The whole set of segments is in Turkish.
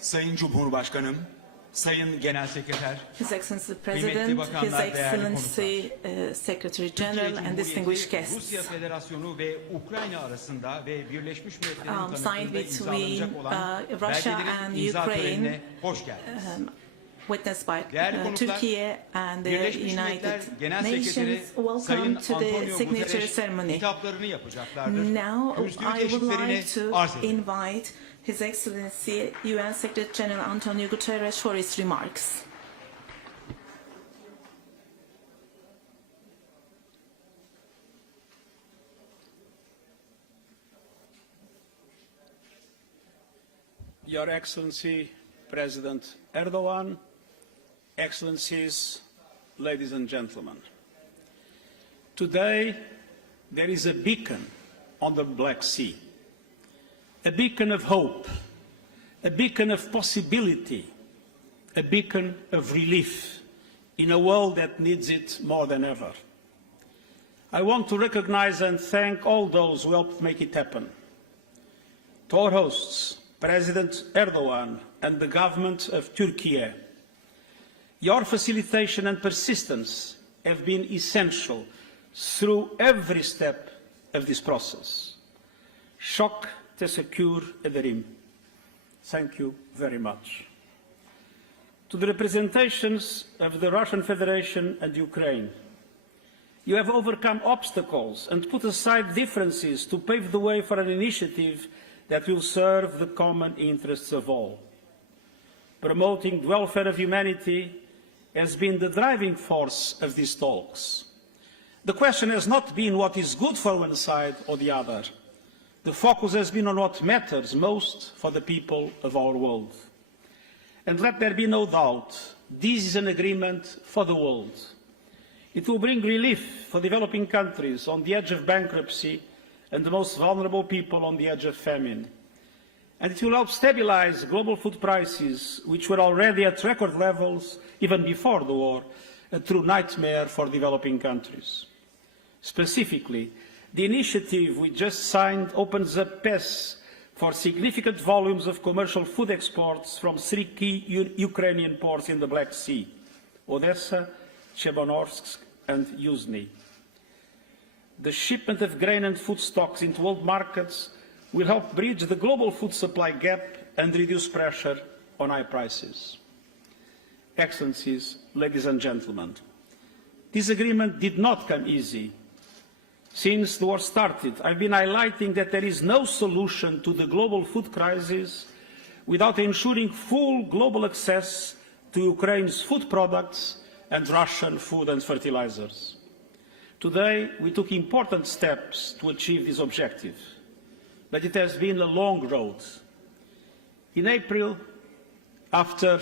Sayın Cumhurbaşkanım, Sayın Genel Sekreter, His Excellency the kıymetli President, His bakanlar, değerli konuklar. Excellency Secretary-General and distinguished guests. Rusya Federasyonu ve Ukrayna arasında ve Birleşmiş Milletler'in Signed tanıklığında between imzalanacak olan Russia belgelerin and imza Ukraine, törenine hoş geldiniz. Witnessed by Değerli konuklar, Turkey and the Birleşmiş Milletler United Genel Sekreteri Nations. Welcome Sayın to the Antonio signature Guterres ceremony. hitaplarını yapacaklardır. Now Kürsüyü I would teşriflerini like to arz ederim. invite His Excellency UN Secretary-General Antonio Guterres for his remarks. Your Excellency, President Erdogan, Excellencies, ladies and gentlemen. Today, there is a beacon on the Black Sea, a beacon of hope, a beacon of possibility, a beacon of relief in a world that needs it more than ever. I want to recognize and thank all those who helped make it happen. To our hosts, President Erdogan and the government of Turkey, your facilitation and persistence have been essential through every step of this process. Çok teşekkür ederim. Thank you very much. To the representations of the Russian Federation and Ukraine, you have overcome obstacles and put aside differences to pave the way for an initiative that will serve the common interests of all. Promoting the welfare of humanity has been the driving force of these talks. The question has not been what is good for one side or the other. The focus has been on what matters most for the people of our world. And let there be no doubt, this is an agreement for the world. It will bring relief for developing countries on the edge of bankruptcy and the most vulnerable people on the edge of famine. And it will help stabilize global food prices, which were already at record levels even before the war, a true nightmare for developing countries. Specifically, the initiative we just signed opens up paths for significant volumes of commercial food exports from three key Ukrainian ports in the Black Sea: Odessa, Chebonorsk, and Yuzhny. The shipment of grain and food stocks into world markets will help bridge the global food supply gap and reduce pressure on high prices. Excellencies, ladies and gentlemen, this agreement did not come easy. Since the war started, I've been highlighting that there is no solution to the global food crisis without ensuring full global access to Ukraine's food products and Russian food and fertilizers. Today, we took important steps to achieve this objective, but it has been a long road. In April, after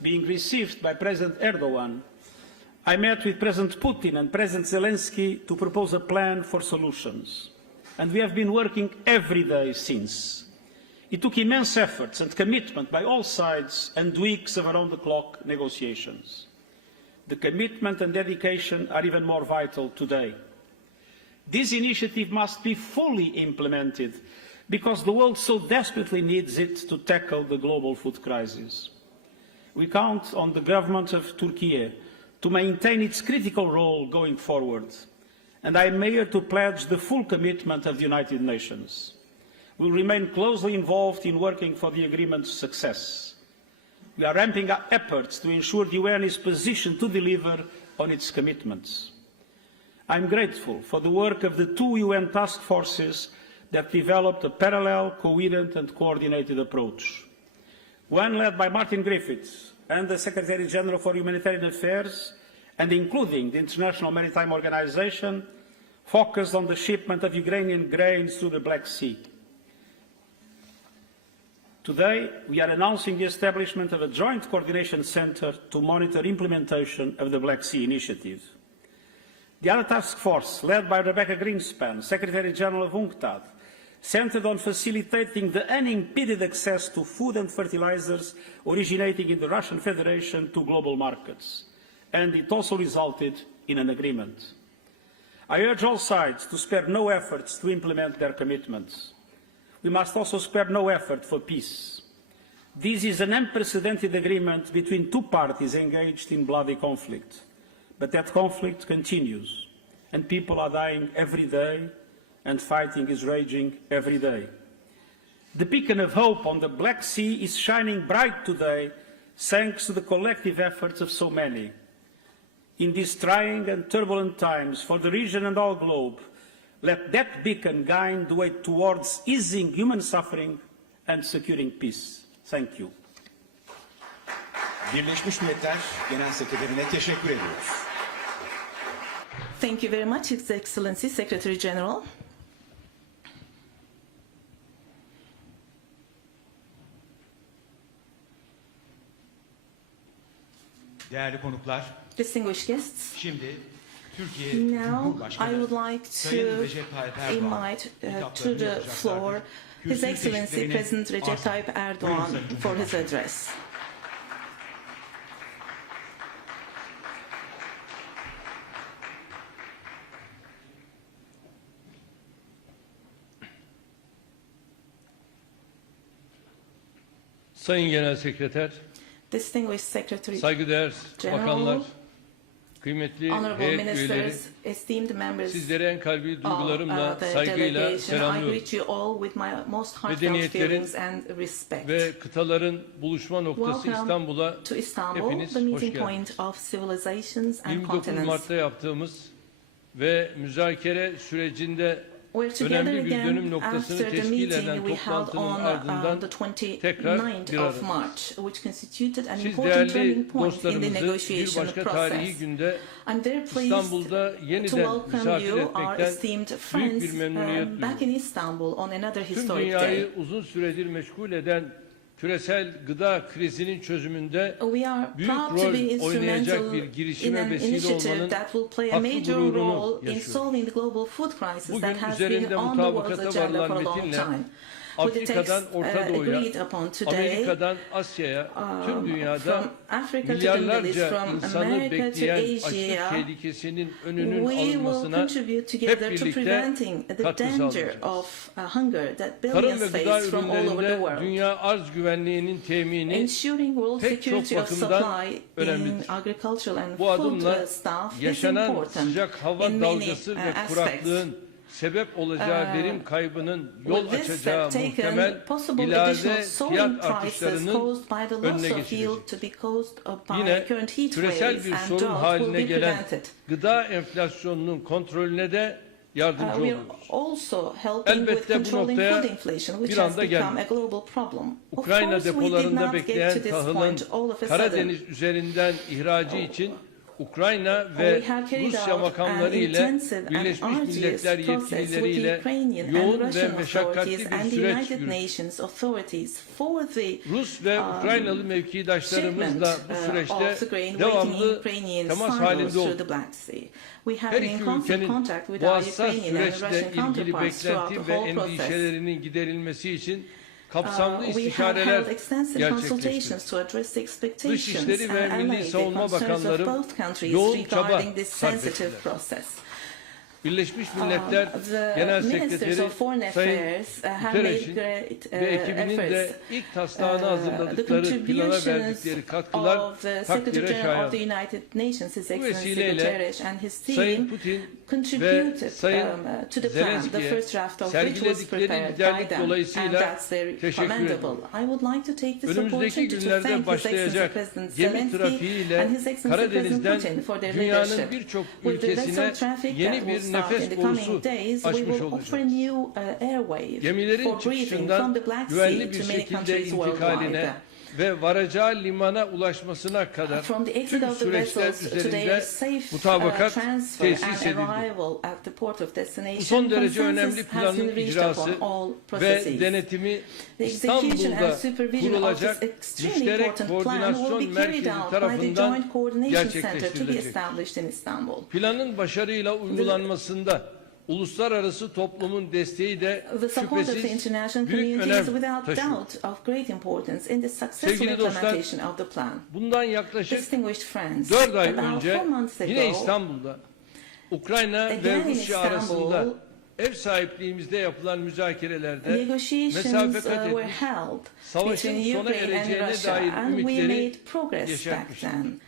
being received by President Erdogan, I met with President Putin and President Zelensky to propose a plan for solutions, and we have been working every day since. It took immense efforts and commitment by all sides and weeks of around-the-clock negotiations. The commitment and dedication are even more vital today. This initiative must be fully implemented because the world so desperately needs it to tackle the global food crisis. We count on the government of Turkey to maintain its critical role going forward, and I am here to pledge the full commitment of the United Nations. We will remain closely involved in working for the agreement's success. We are ramping up efforts to ensure the UN is positioned to deliver on its commitments. I am grateful for the work of the two UN task forces that developed a parallel, coherent and coordinated approach. One led by Martin Griffiths and the Secretary-General for Humanitarian Affairs, and including the International Maritime Organization, focused on the shipment of Ukrainian grains through the Black Sea. Today, we are announcing the establishment of a joint coordination centre to monitor implementation of the Black Sea Initiative. The other task force, led by Rebecca Greenspan, Secretary-General of UNCTAD, centred on facilitating the unimpeded access to food and fertilizers originating in the Russian Federation to global markets, and it also resulted in an agreement. I urge all sides to spare no efforts to implement their commitments. We must also spare no effort for peace. This is an unprecedented agreement between two parties engaged in bloody conflict. But that conflict continues, and people are dying every day, and fighting is raging every day. The beacon of hope on the Black Sea is shining bright today, thanks to the collective efforts of so many. In these trying and turbulent times for the region and our globe, let that beacon guide the way towards easing human suffering and securing peace. Thank you. Birleşmiş Milletler Genel Sekreterine teşekkür ediyoruz. Thank you very much, His Excellency Secretary General. Değerli konuklar, Distinguished guests, şimdi Türkiye now I Cumhurbaşkanı would like Sayın to Recep Tayyip Erdogan invite to hitaplarını the yapacaklardır. floor His Kürsü Excellency çeşitlerini President Recep arz- Tayyip Buyurun Erdogan Sayın for his Cumhurbaşkanı. address. Sayın Genel Sekreter, Distinguished Secretary saygıdeğer General, bakanlar, kıymetli Honorable heyet üyeleri, Ministers, esteemed members sizlere en kalbi of duygularımla, the saygıyla delegation, I selamlıyorum. greet you all with my most heartfelt Medeniyetlerin feelings and respect. Ve kıtaların buluşma noktası Welcome İstanbul'a to Istanbul, hepiniz the hoş meeting geldiniz. point of civilizations and 29 continents. Mart'ta yaptığımız ve müzakere sürecinde We're together önemli bir dönüm again noktasını after the teşkil eden meeting we held toplantının on ardından the tekrar 29th bir of arada. March, which constituted an Siz important değerli turning point in the dostlarımızı bir negotiation başka process. tarihi günde I'm very pleased İstanbul'da to yeniden welcome misafir you, our etmekten esteemed büyük friends, bir memnuniyet back in duyuyorum. Istanbul on another Tüm historic day. dünyayı uzun süredir meşgul eden küresel gıda krizinin çözümünde We are büyük proud to be rol oynayacak instrumental bir in girişime an vesile initiative olmanın that will play a haklı major gururunu role in yaşıyoruz. solving the global food crisis Bugün that has been üzerinde on the world's mutabakata agenda for a varılan long metinle time. With the text Afrika'dan Orta Doğu'ya, agreed upon today, Amerika'dan Asya'ya, tüm dünyada from Africa to the Middle East, milyarlarca from insanı America to bekleyen açlık Asia, tehlikesinin önünün we will alınmasına contribute hep together to birlikte preventing the katkı danger sağlayacağız. of hunger that Tarım billions ve gıda face from all over the ürünlerinde world. dünya arz güvenliğinin temini Ensuring world pek çok security of bakımdan supply in önemlidir. agricultural and Bu food adımla stuff is yaşanan important sıcak hava in many dalgası ve aspects. kuraklığın sebep olacağı verim kaybının yol With this açacağı step muhtemel taken, possible ilave additional soaring fiyat prices artışlarının caused by the önüne loss of yield geçilecek. to be caused by Yine current heat küresel waves bir and sorun drought will haline be gelen prevented. gıda enflasyonunun kontrolüne de yardımcı We are oluyoruz. also helping with Elbette bu controlling noktaya food inflation, which bir has anda become a geldik. global problem. Of Ukrayna course, we did depolarında not get to bekleyen this tahılın point all of a sudden. Karadeniz üzerinden ihracı için Ukrayna ve We have carried Rusya out makamları an ile intensive and Birleşmiş arduous Milletler process with yetkilileriyle Ukrainian and yoğun ve Russian meşakkatli authorities bir and the süreç United yürüttük. Nations authorities for the Rus ve Ukraynalı mevkidaşlarımızla bu of the süreçte grain waiting in devamlı Ukrainian temas silos halinde through olduk. the Black Sea. We have Her been in iki constant ülkenin contact with bu our hassas Ukrainian and süreçle Russian ilgili counterparts throughout beklenti the ve whole process. endişelerinin giderilmesi için kapsamlı We have istişareler held extensive gerçekleştirdik. consultations to address the expectations Dışişleri ve and Milli allay the Savunma concerns of Bakanları both countries yoğun çaba regarding this sarf sensitive ettiler. process. Birleşmiş Milletler The Genel Ministers Sekreteri of Foreign Sayın Affairs have made Guterres'in great ve ekibinin de efforts. ilk taslağını The hazırladıkları plana contributions verdikleri katkılar of the takdire Secretary-General of the şayan. United Nations, His Excellency vesileyle Guterres and his Sayın team Putin ve contributed Sayın to the plan, the Zelenski'ye first draft of which was sergiledikleri prepared by liderlik them, and dolayısıyla that's very teşekkür commendable. ediyorum. I would like to take this Önümüzdeki opportunity to günlerde thank His Excellency başlayacak President gemi Zelensky trafiğiyle and His Excellency President Karadeniz'den Putin for their dünyanın leadership. birçok With the ülkesine vessel traffic that yeni will bir start in nefes the borusu coming days, we açmış will olacağız. offer a new airwave Gemilerin for breathing from çıkışından the Black Sea güvenli bir to many şekilde countries intikaline worldwide. ve varacağı limana ulaşmasına kadar From the exit tüm of the süreçler vessels to their üzerinde safe mutabakat transfer tesis and edildi. arrival at the port of destination, Bu son derece consensus önemli has planın been reached icrası upon all ve processes. denetimi The execution and İstanbul'da supervision of kurulacak this extremely müşterek important plan will koordinasyon be carried merkezi out by the tarafından Joint Coordination Center to be gerçekleştirilecek. established in Istanbul. Planın başarıyla uygulanmasında uluslararası toplumun desteği de The support of the şüphesiz international büyük community is önem without taşıyor. doubt of great importance in the successful Sevgili dostlar, implementation of the plan. Bundan yaklaşık Distinguished friends, 4 ay about önce 4 months ago, yine İstanbul'da Ukrayna ve again in Rusya Istanbul, arasında ev sahipliğimizde yapılan müzakerelerde Negotiations mesafe kat were etmiş, held savaşın between sona Ukraine and ereceğine Russia, dair and we ümitleri made progress back yeşertmiştir. then.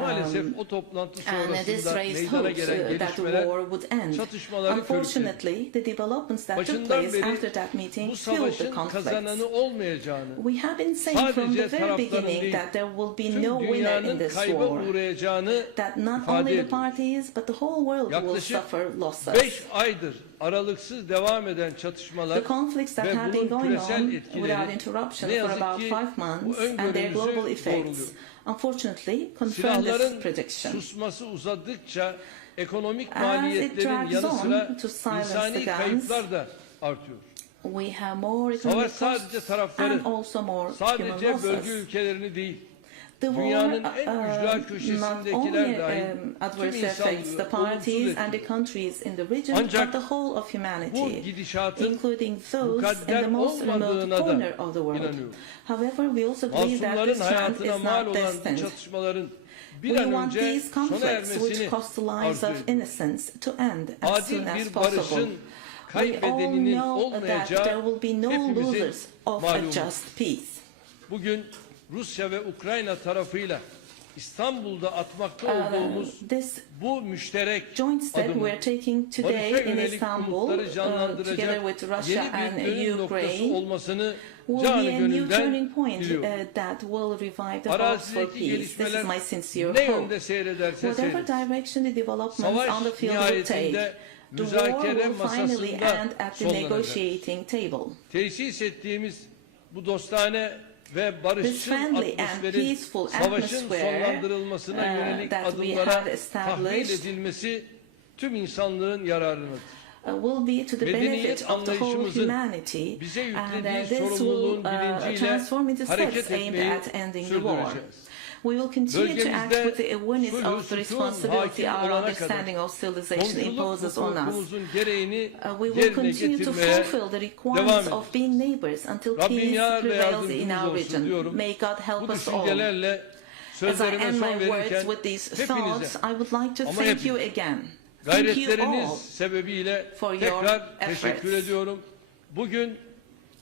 Maalesef o toplantı And this sonrasında raised meydana hopes gelen that the gelişmeler war would end. çatışmaları körükledi. Unfortunately, the developments that took Başından place beri after that meeting bu fueled the savaşın conflict. kazananı olmayacağını, We have been saying from the sadece very tarafların beginning değil, that there will be tüm no winner in dünyanın this kayba war. uğrayacağını That not ifade only the ediyor. parties but the whole world will Yaklaşık suffer losses. 5 aydır aralıksız devam eden çatışmalar The conflicts that ve have been bunun going küresel on etkileri without interruption ne for yazık about ki 5 bu months and their öngörümüzü global effects doğruluyor. unfortunately confirm this Silahların prediction. susması uzadıkça ekonomik As it maliyetlerin drags yanı on sıra to silence insani the guns, kayıplar da artıyor. We have more Savaş economic sadece costs tarafları, and also more human sadece bölge losses. ülkelerini değil, The war dünyanın en ücra not köşesindekiler only dahil tüm adversely affects the insanlığı parties olumsuz and the etkiliyor. countries in the region, Ancak but the whole of Bu humanity, gidişatın including those in mukadder the most remote olmadığına da corner of the world. inanıyorum. However, we also believe that Masumların this trend hayatına is mal not olan bu destined. çatışmaların bir We an want önce these sona conflicts, which ermesini cost the lives arzu of ediyorum. innocents, to end as Adil soon as bir possible. barışın We all kaybedeninin know that olmayacağı there will be no hepimizin losers of a malumu. just peace. Bugün Rusya ve Ukrayna tarafıyla İstanbul'da atmakta olduğumuz This bu müşterek joint step we adımı are taking barışa today in yönelik Istanbul, umutları together canlandıracak with Russia yeni bir dönüm and noktası Ukraine, olmasını will canı be a new gönülden turning point diliyorum. that will revive the hopes for Arazideki peace. This is gelişmeler my sincere ne hope. yönde seyrederse Whatever seyretsin. direction the developments Savaş on the field will take, nihayetinde the war müzakere will finally masasında end at the sonlanacak. negotiating table. Tesis ettiğimiz bu dostane ve This barışçıl friendly and atmosferin peaceful savaşın atmosphere sonlandırılmasına yönelik that we adımlara have established tahvil edilmesi tüm insanlığın yararınadır. Will be to the Medeniyet benefit of the whole anlayışımızın humanity, bize and yüklediği this will sorumluluğun bilinciyle transform into steps hareket aimed etmeyi at ending the war. sürdüreceğiz. We will continue to act Bölgemizde with the awareness sulh, of the sükun responsibility hakim our olana understanding kadar of civilization komşuluk imposes on us. hukukumuzun gereğini We will yerine continue to getirmeye fulfill the devam requirements edeceğiz. of being neighbors until Rabbim peace yar ve prevails in yardımcımız our olsun region. diyorum. May God help Bu us all. düşüncelerle As I sözlerime end son my words verirken with these hepinize thoughts, I would like to ama thank you hepinize again. Thank you gayretleriniz all sebebiyle for your tekrar efforts. teşekkür ediyorum. Bugün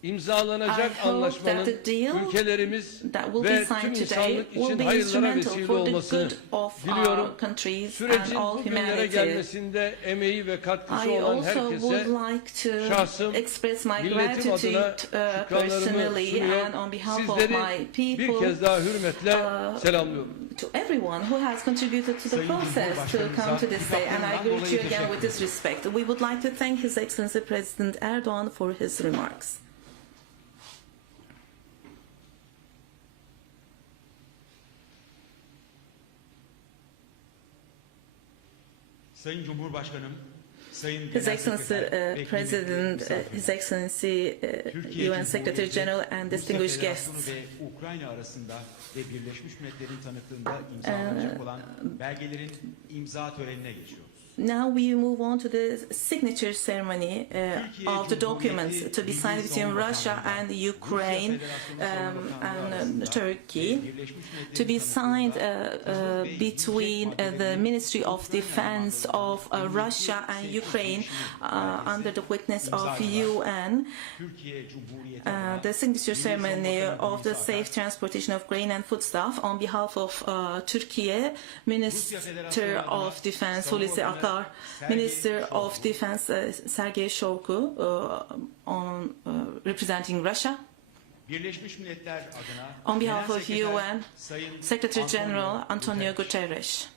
imzalanacak I hope that anlaşmanın the deal ülkelerimiz that will be ve signed tüm today insanlık will için be hayırlara instrumental vesile for the olmasını good of diliyorum. our countries and Sürecin all bugünlere humanity. gelmesinde emeği ve katkısı I olan also herkese would like to şahsım, express my milletim gratitude adına personally şükranlarımı and on sunuyor. behalf of Sizleri my bir people kez daha hürmetle selamlıyorum. to everyone who has contributed to the Sayın process to come to this day, and I iltifatlarından greet you dolayı again teşekkür with this respect. We would like to thank His Excellency President Erdogan for his remarks. Sayın Cumhurbaşkanım, Sayın His Genel Excellency Sekreter ve President, kıymetli misafirler. His Excellency Türkiye UN Secretary-General and Cumhuriyeti, distinguished Rusya Federasyonu guests. ve Ukrayna arasında ve Birleşmiş Milletler'in tanıklığında imzalanacak olan belgelerin imza törenine geçiyoruz. Now we move on to the signature ceremony of the documents to be signed between Russia and Ukraine and Turkey, to be signed between the Ministry of Defense of Russia and Ukraine under the witness of UN. Türkiye Cumhuriyeti The signature ceremony of the safe transportation of grain and foodstuff on behalf of Turkey, Minister of Defense Hulusi Akar, Minister of Defense Sergey Shoigu, representing Russia. Birleşmiş Milletler adına On behalf Genel of Sekreter UN Sayın Secretary-General Antonio Guterres.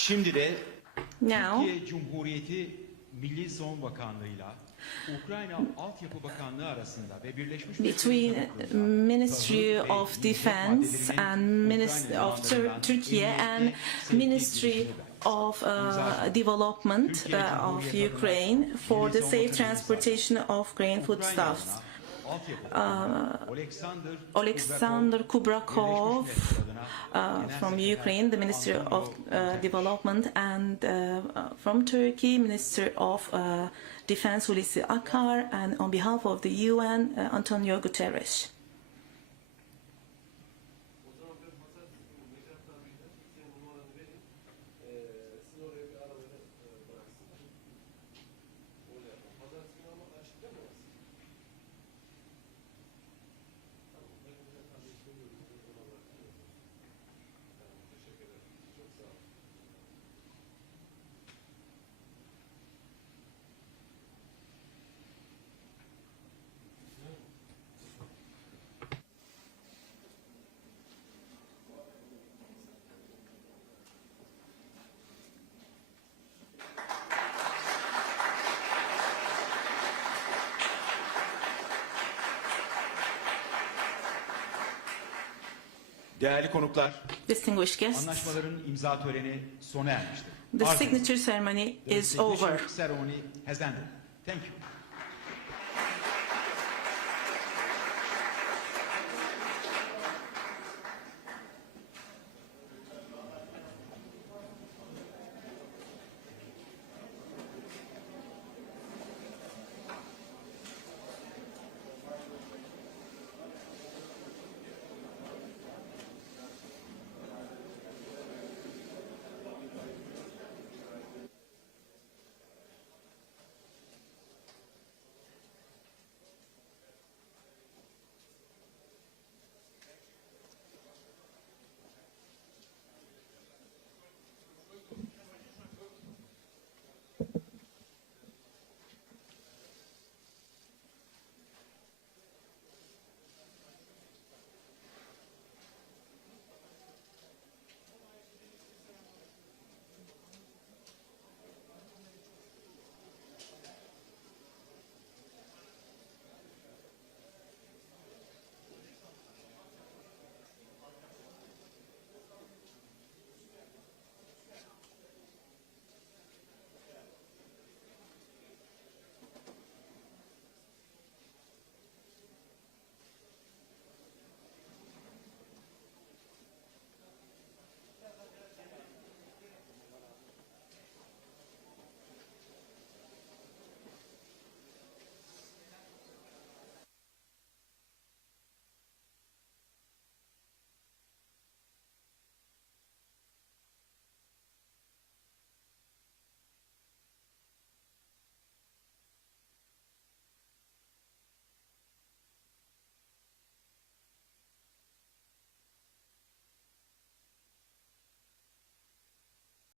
Şimdi de Now, Türkiye Cumhuriyeti Milli Savunma Bakanlığı'yla Ukrayna Altyapı Bakanlığı arasında ve Birleşmiş between Ministry of Defense and Ministry of Turkey and Ministry of Development of Ukraine for the safe transportation of grain foodstuffs. Alexander Kubrakov from Ukraine, the Minister of Development, and from Turkey, Minister of Defense Hulusi Akar, and on behalf of the UN, Antonio Guterres. Değerli konuklar, Distinguished guests, anlaşmaların imza töreni sona ermiştir. the signature ceremony is over. The ceremony has ended. Thank you.